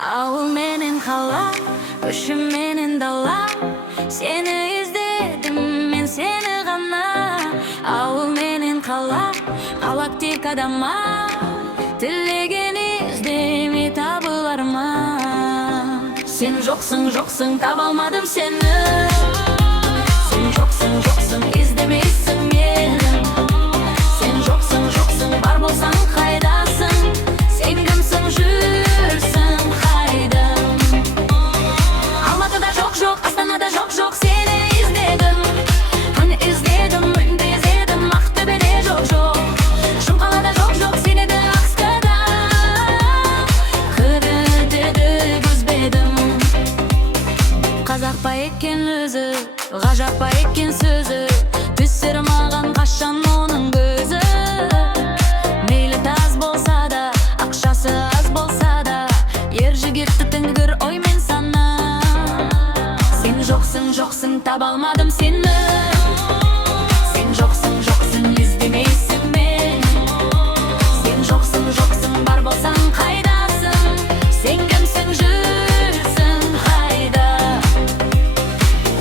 Ауыл менен қала, көшім менен дала. Сені іздедім, мен сені ғана. Ауыл менен қала, галактикадама. Тілеген іздеме табылар ма? Сен жоқсың, жоқсың, таба алмадым сені. Сен жоқсың, жоқсың, іздемейсің мені. Сен жоқсың, жоқсың, бар болсаң қайдасың? Сен кімсің, жүрсің қайда? Алматыда жоқ, жоқ, Астанада жоқ, жоқ, сені іздедім. Күн іздедім, үнді іздедім, Ақтөбеде жоқ, жоқ. Шымқалада жоқ, жоқ, сені де Ақскада. Қырыды көзбедім. Қазақ па екен өзі, ғажап па екен сөзі. Түсір маған қашан оның көзі. Мейлі таз болса да, ақшасы аз болса да, ер жігітті тінгір оймен сана. Сен жоқсың, жоқсың, таба алмадым сені. Сен жоқсың, жоқсың, іздемейсің мені. Сен жоқсың, жоқсың, бар болсаң қайдасың? Сен кімсің, жүрсің қайда?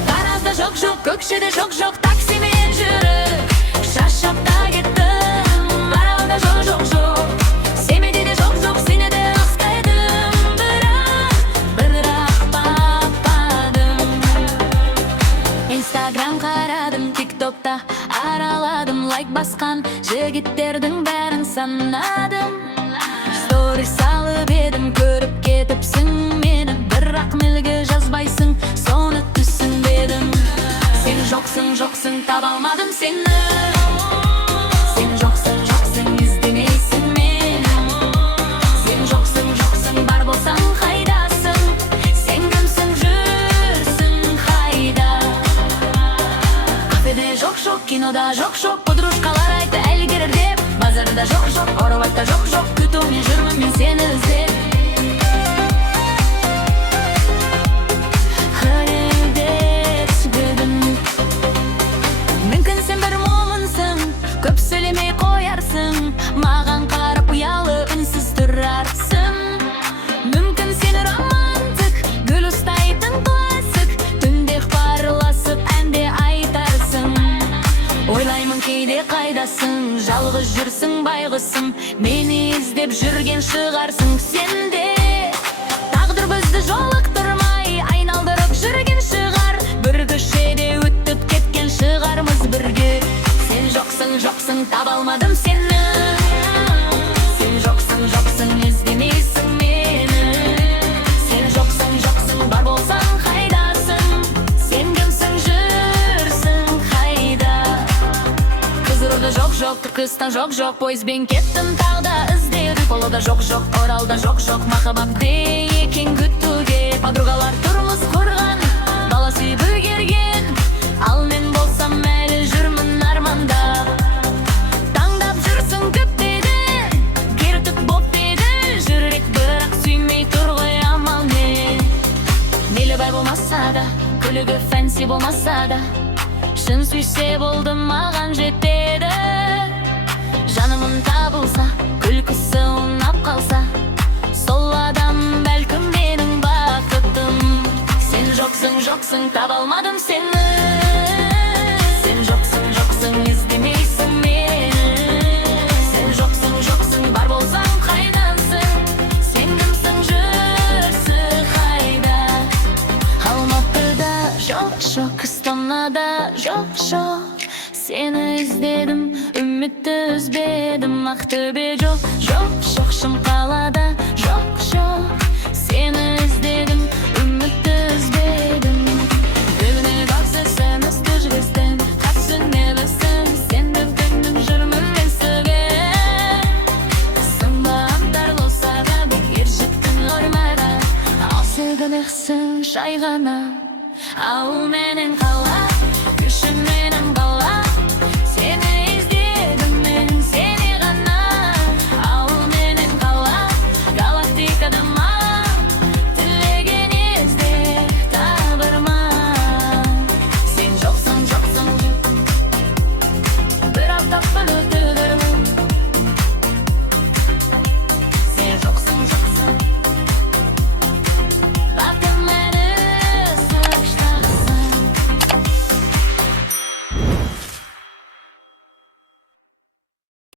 Таразда жоқ, жоқ, Көкшеде жоқ, жоқ, таксимен жүріп шаршап та кеттім. Аралда жоқ, жоқ, жоқ, Семейде жоқ, жоқ, сені де аңсайдым. Бірақ бақпадым. Инстаграм қарадым, тиктокта араладым, лайк басқан жігіттердің бәрін санадым. Стори салып едім, көріп кетіпсің мені. Бірақ мілге жазбайсың, соны түсінбедім. Сен жоқсың, жоқсың, таба алмадым сені. Сен жоқсың, жоқсың, іздемейсің мені. Сен жоқсың, жоқсың, бар болсаң қайдасың? Сен кімсің, жүрсің қайда? Кафеде жоқ, жоқ, кинода жоқ, жоқ, подружкалар айтты әлгірер деп. Базарда жоқ, жоқ, Оралда жоқ, жоқ, күтумен жүрмін мен сені іздеп. Мүмкін сен бір момынсың, көп сөйлемей қоярсың, маған қарап ұялы үнсіз тұрарсың. Мүмкін сен романтик, гүл ұстайтын классик, түнде парласып әнде айтарсың. Ойлаймын кейде қайдасың, жалғыз жүрсің байғысым, мені іздеп жүрген шығарсың сен де. Тағдыр бізді жолықтырмай айналдырып жүрген шығар, бір көшеде өтіп кеткен шығармыз бірге. Сен жоқсың, жоқсың, таба алмадым сені. Сен жоқсың, жоқсың, іздемейсің мені. Сен жоқсың, жоқсың, бар болсаң қайдасың? Сен кімсің, жүрсің қайда? Қызылорда жоқ, жоқ, Түркістан жоқ, жоқ, пойызбен кеттім тағда іздеуді. Павлодар жоқ, жоқ, Оралда жоқ, жоқ, махаббатты екен күтуге. Подругалар тұрмыс құрған, бала сүйіп үлгерген, ал мен болсам әлі жүрмін арманда. Таңдап жүрсің көп дейді, кертік боп дейді, жүрек бірақ сүймей тұр ғой, амал не? Мейлі бай болмаса да, күлігі фәнси болмаса да, шын сүйсе болды маған жетеді. Жанымын табылса, күлкісі ұнап қалса, сол адам бәлкім менің бақытым. Сен жоқсың, жоқсың, таба алмадым сені. Сен жоқсың, жоқсың, іздемейсің мені. Сен жоқсың, жоқсың, бар болсаң қайдансың? Сен кімсің, жүрсің қайда? Алматыда жоқ, жоқ, Астанада жоқ, жоқ, сені іздедім, үмітті үзбедім. Ақтөбе жоқ, жоқ, жоқ, Шымқалада жоқ, жоқ, сені іздедім, үмітті үзбедім. Бүгіне бақсы сен үсті жүрестен, қапсын нелісің, сендің күнің жүрмін мен сөге. Сымба аңдар болса да, ер жеттің оймайға, ал сөгілексің жай ғана. Ауыл менен қала, күші менен